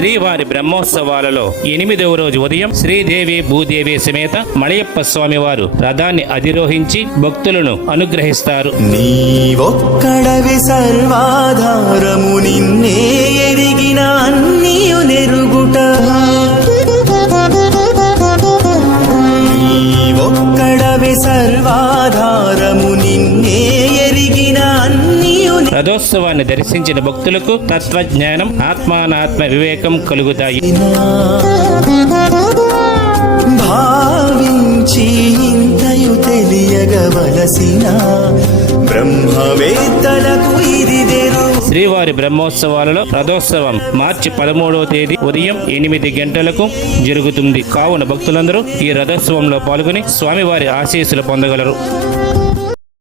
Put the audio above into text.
శ్రీవారి బ్రహ్మోత్సవాలలో 8వ రోజు ఉదయం శ్రీదేవి భూదేవి సమేత మలయప్ప స్వామివారు రథాన్ని అధిరోహించి భక్తులను అనుగ్రహిస్తారు. నీవొక్కడవి సర్వాధారము, నిన్నే ఎరిగిన అన్నియు నెరుగుట. నీవొక్కడవి సర్వాధారము, నిన్నే ఎరిగిన అన్నియు. రథోత్సవాన్ని దర్శించిన భక్తులకు తత్వజ్ఞానం, ఆత్మానాత్మ వివేకం కలుగుతాయి. భావించి ఇంతయు తెలియగవలసిన బ్రహ్మవేత్తలకు ఇది తెరు. శ్రీవారి బ్రహ్మోత్సవాలలో రథోత్సవం మార్చి 13వ తేదీ ఉదయం 8 గంటలకు జరుగుతుంది. కావున భక్తులందరూ ఈ రథోత్సవంలో పాల్గొని స్వామివారి ఆశీస్సులు పొందగలరు.